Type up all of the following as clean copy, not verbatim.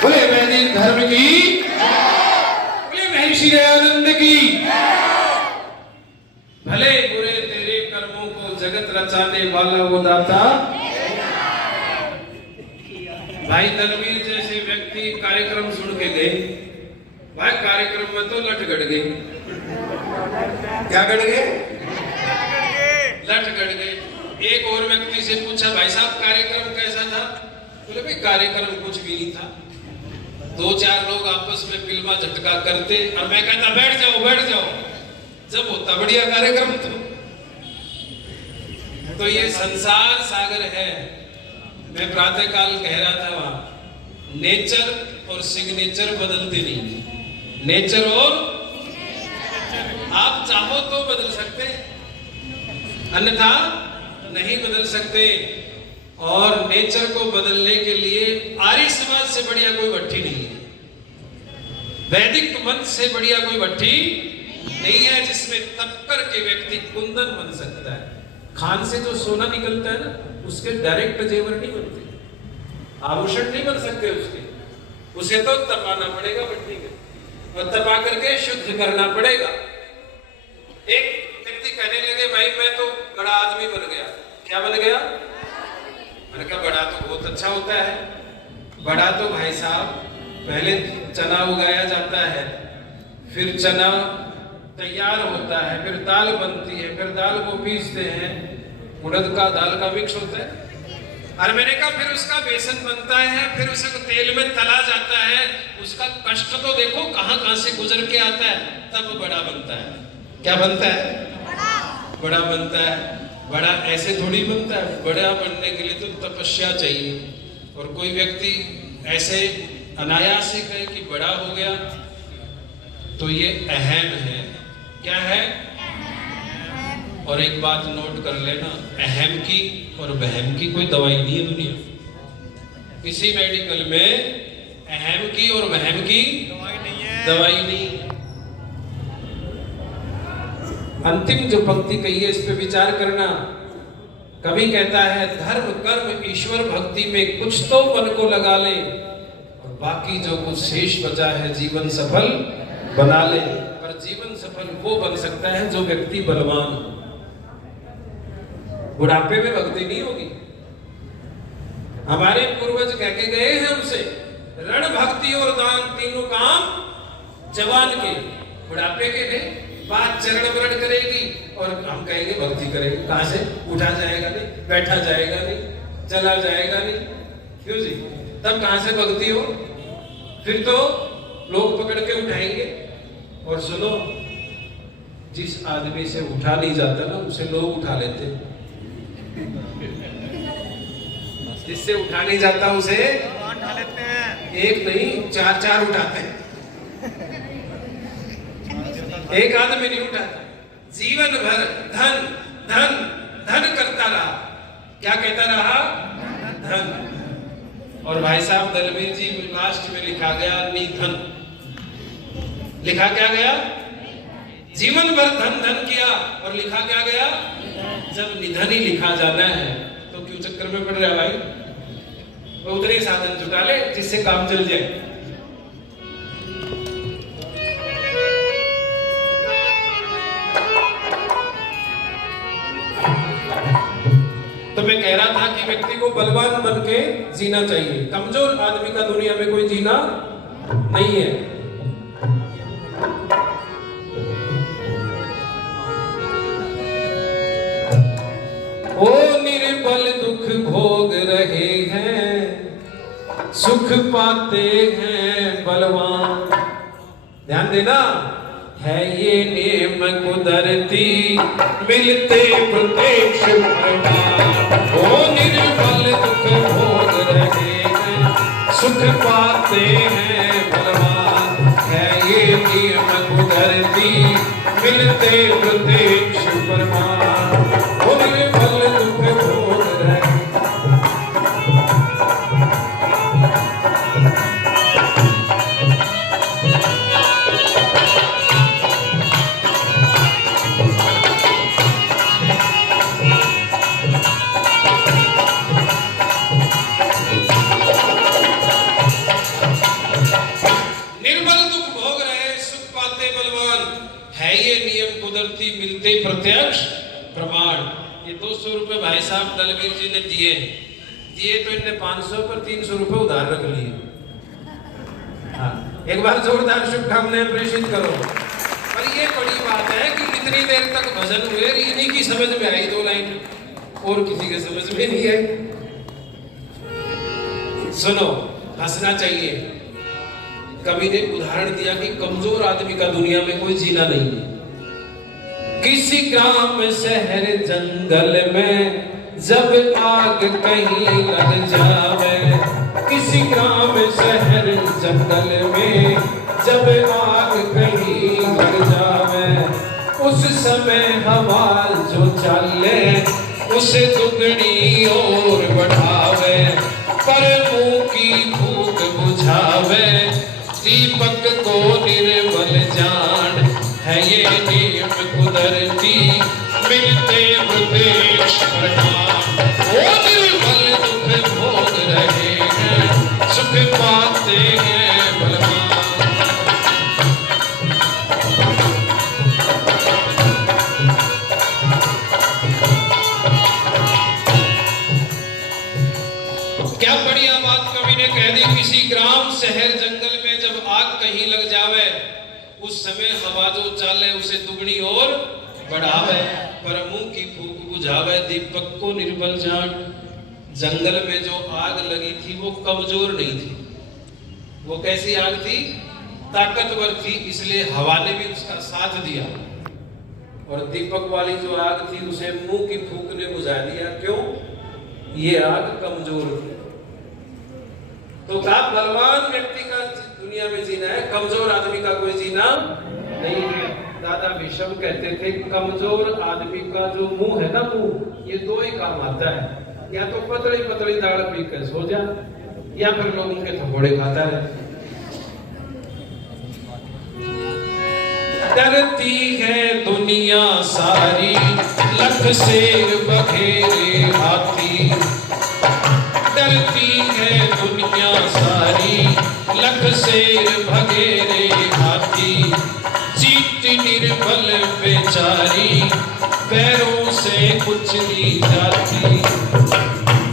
बोले वैदिक धर्म की, बोले महर्षि दयानंद की। भले बुरे तेरे कर्मों को जगत रचाने वाला वो दाता। भाई तनवीर जैसे व्यक्ति कार्यक्रम सुन के गए, भाई कार्यक्रम में तो लट गड़ गई। क्या गड़ गए? लट गड़ गए। एक और व्यक्ति से पूछा, भाई साहब कार्यक्रम कैसा था? बोले भाई कार्यक्रम कुछ भी नहीं था, दो चार लोग आपस में फिल्मा झटका करते और मैं कहता बैठ जाओ बैठ जाओ, जब होता बढ़िया कार्यक्रम। तो ये संसार सागर है। मैं प्रातः काल कह रहा था वहां, नेचर और सिग्नेचर बदलते नहीं। नेचर और आप चाहो तो बदल सकते, अन्यथा नहीं बदल सकते। और नेचर को बदलने के लिए आर्य समाज से बढ़िया कोई भट्ठी नहीं है, वैदिक मंत्र से बढ़िया कोई भट्ठी नहीं है, जिसमें तप करके व्यक्ति कुंदन बन सकता है। खान से जो सोना निकलता है ना, उसके डायरेक्ट जेवर नहीं बनते, आभूषण नहीं बन सकते उसके, उसे तो तपाना पड़ेगा भट्टी में और तपा करके शुद्ध करना पड़ेगा। एक व्यक्ति कहने लगे, भाई मैं तो बड़ा आदमी बन गया। क्या बन गया? मैंने कहा बड़ा तो बहुत अच्छा होता है। बड़ा तो भाई साहब पहले चना उगाया जाता है, फिर चना तैयार होता है, फिर दाल बनती है, फिर दाल को पीसते हैं, उड़द का दाल का मिक्स होता है। और मैंने कहा फिर उसका बेसन बनता है, फिर उसे तेल में तला जाता है, उसका कष्ट तो देखो कहां कहां से गुजर के आता है, तब बड़ा बनता है। क्या बनता है? बड़ा बनता है। बड़ा ऐसे थोड़ी बनता है, बड़ा बनने के लिए तो तपस्या चाहिए। और कोई व्यक्ति ऐसे अनायास से कहे कि बड़ा हो गया, तो ये अहम है। क्या है? और एक बात नोट कर लेना, अहम की और वहम की कोई दवाई नहीं है दुनिया। किसी मेडिकल में अहम की और वहम की दवाई नहीं है। अंतिम जो पंक्ति कही है, इस पे विचार करना। कवि कहता है, धर्म कर्म ईश्वर भक्ति में कुछ तो मन को लगा ले, और बाकी जो कुछ शेष बचा है जीवन सफल बना ले। पर जीवन सफल वो बन सकता है जो व्यक्ति बलवान हो। बुढ़ापे में भक्ति नहीं होगी। हमारे पूर्वज कह के गए हैं हमसे, रण भक्ति और दान तीनों काम जवान के, बुढ़ापे के नहीं। बात चरण वरण करेगी और हम कहेंगे भक्ति करेंगे। कहां से? उठा जाएगा नहीं, बैठा जाएगा नहीं, चला जाएगा नहीं। क्यों जी? तब कहां से भक्ति हो? फिर तो लोग पकड़ के उठाएंगे। और सुनो, जिस आदमी से उठा नहीं जाता ना, उसे लोग उठा लेते। जिससे उठा नहीं जाता उसे उठा लेते हैं। एक नहीं, चार चार उठाते हैं। एक आदमी नहीं उठाता। जीवन भर धन धन धन करता रहा। क्या कहता रहा? धन। और भाई साहब दलवीर जी लास्ट में लिखा गया निधन। लिखा क्या गया? जीवन भर धन धन किया और लिखा क्या गया? जब निधन ही लिखा जाना है तो क्यों चक्कर में पड़ रहा भाई? वो उतने साधन जुटा ले जिससे काम चल जाए। तो मैं कह रहा था कि व्यक्ति को बलवान बन के जीना चाहिए। कमजोर आदमी का दुनिया में कोई जीना नहीं है। ओ निर्बल दुख भोग रहे हैं, सुख पाते हैं बलवान। ध्यान देना, है ये नियम कुदरती, मिलते प्रत्यक्ष प्रमाण। ओ निर्बल दुख भोग रहे हैं, सुख पाते हैं बलवान। है ये नियम कुदरती, मिलते प्रत्यक्ष प्रमाण। ओ निर्बल दुख भोग रहे। गति मिलते प्रत्यक्ष प्रमाण। ये 200 रुपए भाई साहब दलवीर जी ने दिए तो इनने 500 पर 300 रुपए उधार रख लिए। हाँ, एक बार जोरदार शुभकामनाएं प्रेषित करो। पर ये बड़ी बात है कि इतनी देर तक भजन हुए, इन्हीं की समझ में आई 2 लाइन, और किसी के समझ में नहीं आई। सुनो, हंसना चाहिए। कवि ने उदाहरण दिया कि कमजोर आदमी का दुनिया में कोई जीना नहीं है। किसी ग्राम शहर जंगल में जब आग कहीं लग जावे, किसी ग्राम शहर जंगल में जब आग कहीं लग जावे, उस समय हवा जो चले उसे दुगनी और बढ़ावे, पर मुंह की फूक बुझावे, दीपक को निर्मल जान है ये नियम कुदरती, मिलते प्रत्यक्ष प्रमाण। वो निर्मल दुख भोग रहे हैं, सुख पाते हैं बलवान। क्या बढ़िया बात कवि ने कह दी। किसी ग्राम शहर जंगल में जब आग कहीं लग जावे, उस समय हवा जो चाले उसे दुगनी और बढ़ावे, पर मुंह की फूक बुझावे, दीपक को निर्मल जान। जंगल में जो आग लगी थी वो कमजोर नहीं थी। वो कैसी आग थी? ताकतवर थी, इसलिए हवा ने भी उसका साथ दिया। और दीपक वाली जो आग थी उसे मुंह की फूक ने बुझा दिया। क्यों? ये आग कमजोर थी। तो कहा बलवान व्यक्ति का दुनिया में जीना है, कमजोर आदमी का कोई जीना नहीं है। दादा भीष्म कहते थे कमजोर आदमी का जो मुंह है ना, मुंह, ये 2 ही काम आता है, या तो पतली पतली दाल पी कर सो जा, या फिर लोग उनके थप्पड़े खाता है। डरती है दुनिया सारी, लख शेर बघेरे हाथी, डरती है दुनिया सारी, लख शेर बघेरे हाथी, चींटी निर्बल बेचारी, पैरों से कुचली जाती।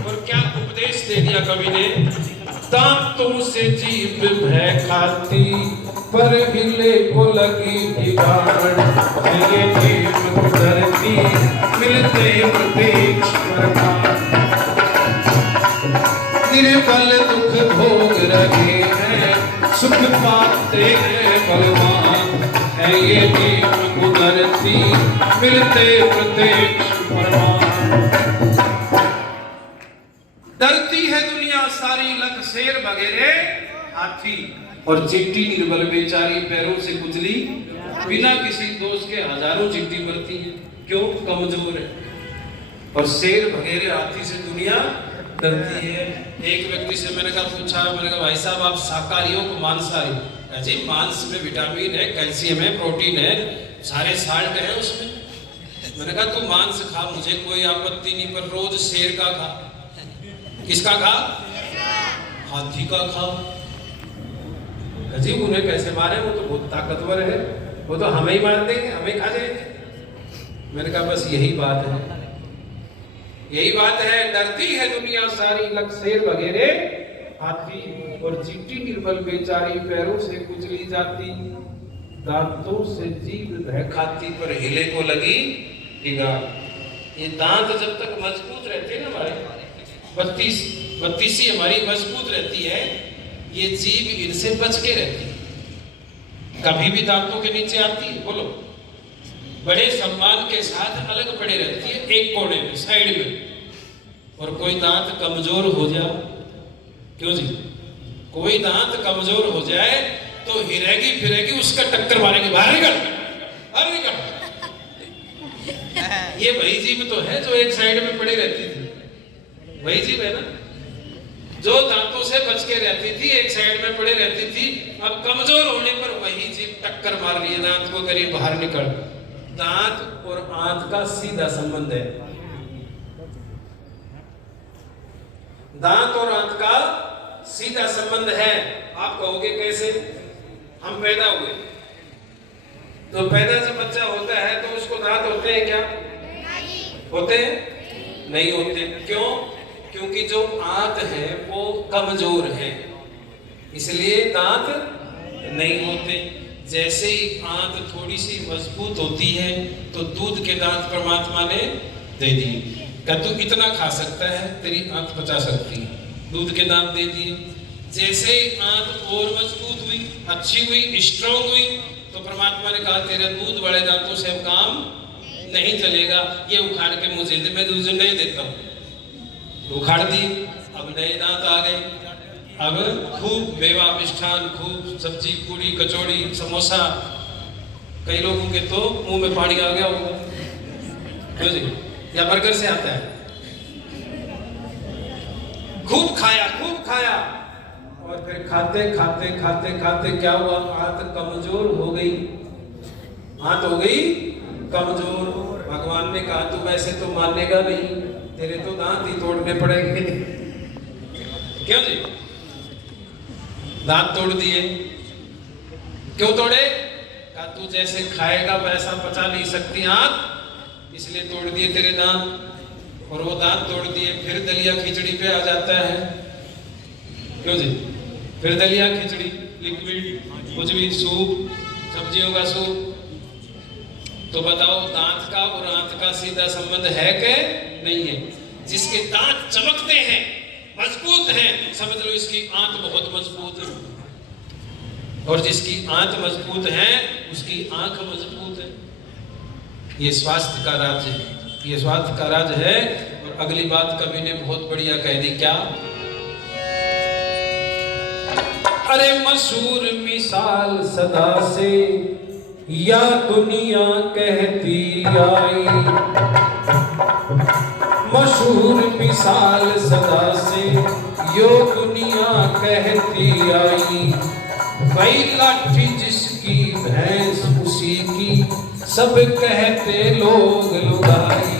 और क्या उपदेश दे दिया कवि ने? दांतों से जीभ भय खाती, पर हिले को लगी बिगाड़, ये जीभ धरती मिलते प्रत्यक्ष प्रमाण। निर्बल दुख भोग रहे हैं, सुख पाते हैं बलवान, है ये जीव कुदरती मिलते प्रत्यक्ष प्रमाण। डरती है दुनिया सारी, लख शेर बघेरे हाथी, और चिट्टी निर्बल बेचारी, पैरों से कुचली, बिना किसी दोष के हजारों चिट्टी मरती है। क्यों? कमजोर है। और शेर बघेरे हाथी से दुनिया डरती है। एक व्यक्ति से मैंने पूछा भाई साहब आप शाकाहारी हो कि मांसाहारी? जी मांस में विटामिन है, कैल्शियम है, प्रोटीन है, सारे साल्ट है उसमें। मैंने कहा तू मांस खा, मुझे कोई आपत्ति नहीं, पर रोज शेर का खा। किसका खा? हाथी का खा। जी उन्हें कैसे मारे? वो तो बहुत ताकतवर है, वो तो हमें ही मार देंगे, हमें खा जाएंगे। मैंने कहा बस यही बात है, यही बात है। डरती है दुनिया सारी, लख शेर बघेरे हाथी, और चिट्टी निर्बल बेचारी, पैरों से कुचली जाती, दांतों से जीभ भय खाती, पर हिले को लगी बिगाड़। ये दांत जब तक मजबूत रहते हैं ना हमारे, बत्तीसी हमारी मजबूत रहती है, ये जीभ इनसे बच के रहती है, कभी भी दांतों के नीचे आती है। बोलो, बड़े सम्मान के साथ अलग पड़े रहती है एक कोने में, साइड में। और कोई दांत कमजोर हो जाए, क्यों जी, कोई दांत कमजोर हो जाए तो हिरेगी फिरेगी, उसका टक्कर मारेगी, बाहर निकल, बाहर निकल। ये वही जीभ तो है जो एक साइड में पड़ी रहती थी, वही जीभ है ना जो दांतों से बच के रहती थी, एक साइड में पड़े रहती थी। अब कमजोर होने पर वही जीभ टक्कर मार रही है दांत को, करीब बाहर निकल। दांत और आंत का सीधा संबंध है, दांत और आंत का सीधा संबंध है। आप कहोगे कैसे? हम पैदा हुए, तो पैदा जब बच्चा होता है तो उसको दांत होते हैं क्या? होते हैं? नहीं होते। क्यों? क्योंकि जो आंत है वो कमजोर है, इसलिए दांत नहीं होते। जैसे ही आंत थोड़ी सी मजबूत होती है तो दूध के दांत परमात्मा ने दे दिए। क्या तू इतना खा सकता है, तेरी आंत पचा सकती है, दूध के दांत दे दिए। जैसे ही आंत और मजबूत हुई, अच्छी हुई, स्ट्रांग हुई, तो परमात्मा ने कहा तेरे दूध वाले दांतों से अब काम नहीं चलेगा, ये उखाड़ के मुझे दे, मैं तुझे नहीं देता हूँ। उखाड़ दी, अब नए दांत आ गए। अब खूब मेवा मिष्ठान, खूब सब्जी, पूरी, कचौड़ी, समोसा। कई लोगों के तो मुंह में पानी आ गया होगा, क्यों जी? या बर्गर से आता है। खूब खाया, खूब खाया, और फिर खाते खाते खाते खाते क्या हुआ? आंत कमजोर हो गई। आंत हो गई कमजोर। भगवान ने कहा तू वैसे तो मानेगा नहीं, तेरे तो दांत ही तोड़ने पड़ेंगे। क्यों जी? दांत तोड़ दिए। क्यों तोड़े? कहा तू जैसे खाएगा वैसा पचा नहीं सकती आंत, इसलिए तोड़ दिए तेरे दांत। और वो दांत तोड़ दिए, फिर दलिया खिचड़ी पे आ जाता है। क्यों जी? फिर दलिया खिचड़ी, लिक्विड, कुछ भी, सूप, सब्जियों का सूप। तो बताओ दांत का और आंत का सीधा संबंध है कि नहीं है? जिसके दांत चमकते हैं, मजबूत हैं, समझ लो इसकी आंत बहुत मजबूत है। और जिसकी आंत मजबूत है उसकी आंख मजबूत है। ये स्वास्थ्य का राज है, ये स्वास्थ्य का राज है। और अगली बात कवि ने बहुत बढ़िया कह दी, क्या? अरे मशहूर मिसाल सदा से या दुनिया कहती आई, मशहूर मिसाल सदा से यो दुनिया कहती आई। भाई लाठी जिसकी भैंस उसी की सब कहते लोग लुगाई।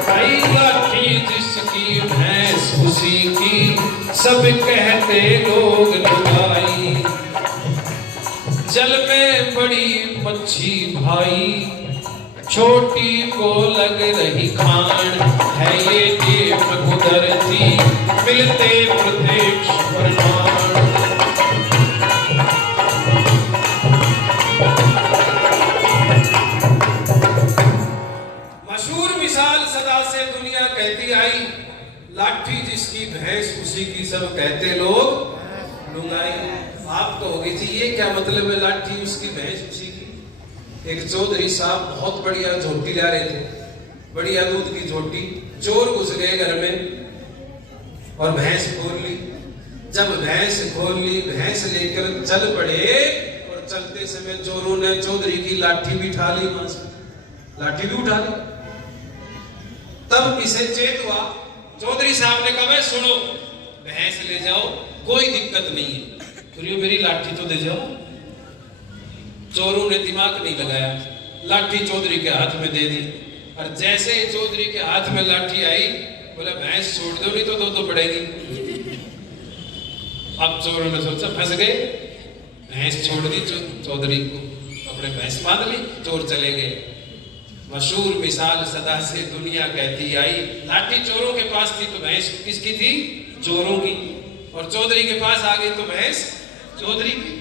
भाई लाठी जिसकी भैंस उसी की सब कहते लोग लुगाई। जल में बड़ी मच्छी भाई छोटी को लग रही खान, है ये देव कुदरती मिलते प्रत्यक्ष प्रमाण। मशहूर मिसाल सदा से दुनिया कहती आई, लाठी जिसकी भैंस उसी की सब कहते लोग लुगाई। आप कहोगे जी ये क्या मतलब है, लाठी उसकी भैंस उसी की? एक चौधरी साहब बहुत बढ़िया झोटी ला रहे थे, बढ़िया दूध की झोटी। चोर घुस गए घर में और भैंस खोल ली। जब भैंस खोल ली, भैंस लेकर चल पड़े, और चलते समय चोरों ने चौधरी की लाठी भी उठा ली, वहां से लाठी भी उठा ली। तब इसे चेत हुआ। चौधरी साहब ने कहा सुनो, भैंस ले जाओ, कोई दिक्कत नहीं है, मेरी लाठी तो दे जाओ। चोरों ने दिमाग नहीं लगाया, लाठी चौधरी के हाथ में दे दी। और जैसे ही चौधरी के हाथ में लाठी आई, बोला भैंस छोड़ दो नहीं तो दो पड़ेगी। अब चोरों ने सोचा फंस गए, भैंस छोड़ दी चौधरी को, अपने भैंस बांध ली, चोर चले गए। मशहूर मिसाल सदा से दुनिया कहती आई, लाठी चोरों के पास थी तो भैंस किसकी थी? चोरों की। और चौधरी के पास आ गई तो भैंस चौधरी की।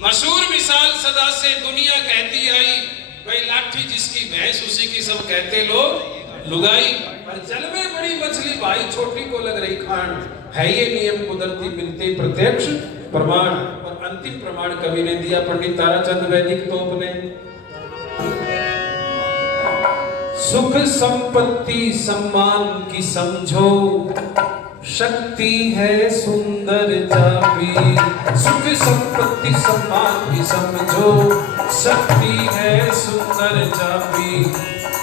मशहूर मिसाल सदा से दुनिया कहती आई, भाई लाठी जिसकी भैंस उसी की सब कहते लोग लुगाई। और जल में बड़ी मछली भाई छोटी को लग रही खान, है ये नियम कुदरती मिलते प्रत्यक्ष प्रमाण। और अंतिम प्रमाण कवि ने दिया पंडित ताराचंद वैदिक तोप ने। सुख संपत्ति सम्मान की समझो, शक्ति है सुंदर चाबी। सुख संपत्ति सम्मान की समझो, शक्ति है सुंदर चाबी।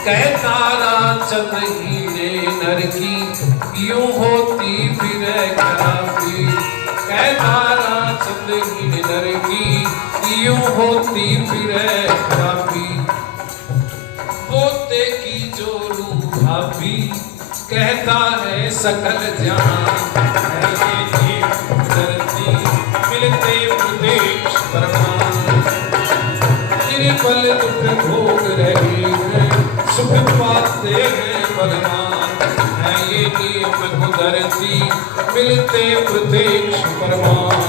कह तारा चंद हीरे नर की, यूं होती फिर खराबी। कह तारा चंद हीरे नर की, यूं होती फिर खराबी। पोते की जो रूह भाभी, कहता है सकल जहां, है ये देव धरती मिलते प्रत्यक्ष प्रमाण। निर्बल नियम कुदरती मिलते प्रत्यक्ष प्रमाण।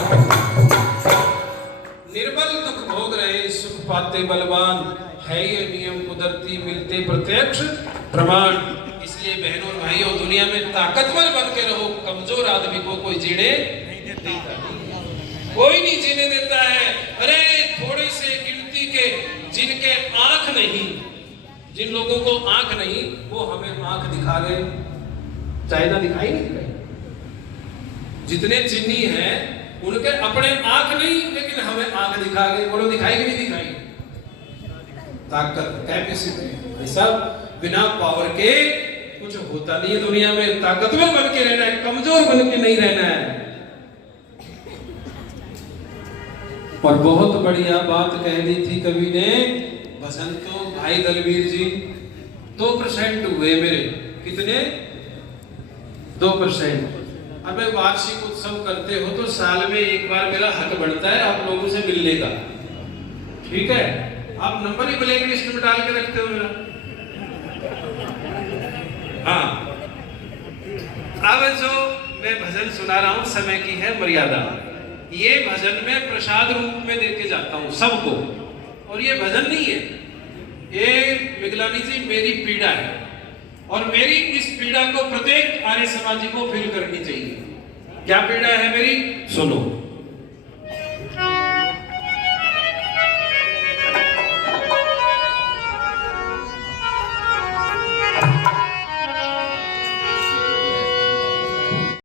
निर्बल दुख भोग रहे सुख पाते बलवान, है ये नियम कुदरती मिलते प्रत्यक्ष प्रमाण। इसलिए बहनों और भाइयों, दुनिया में ताकतवर बन के रहो, कमजोर आदमी को कोई जीने नहीं देता, कोई नहीं जीने देता है। अरे थोड़े से गिनती के जिनके आंख नहीं, जिन लोगों को आंख नहीं, वो हमें आंख दिखा गए, चाइना दिखाई नहीं गए। जितने चिन्नी हैं उनके अपने आंख नहीं, लेकिन हमें आंख दिखा गए। बोलो दिखाई कि नहीं दिखाई? ताकत, कैपेसिटी, ये सब बिना पावर के कुछ होता नहीं है दुनिया में। ताकतवर बन के रहना है, कमजोर बन के नहीं रहना है। और बहुत बढ़िया बात कह दी थी कवि ने, भजन तो भाई दलवीर जी 2% हुए मेरे, कितने? 2%। अब वार्षिक उत्सव करते हो तो साल में एक बार मेरा हक बनता है आप लोगों से मिलने का, ठीक है? आप नंबर ही ब्लैक लिस्ट में डाल के रखते हो मेरा। हाँ, अब जो मैं भजन सुना रहा हूं, समय की है मर्यादा। ये भजन में प्रसाद रूप में देके जाता हूं सबको, और ये भजन नहीं है, ये मिगलानी जी मेरी पीड़ा है, और मेरी इस पीड़ा को प्रत्येक आर्य समाजी को फील करनी चाहिए। क्या पीड़ा है मेरी? सुनो।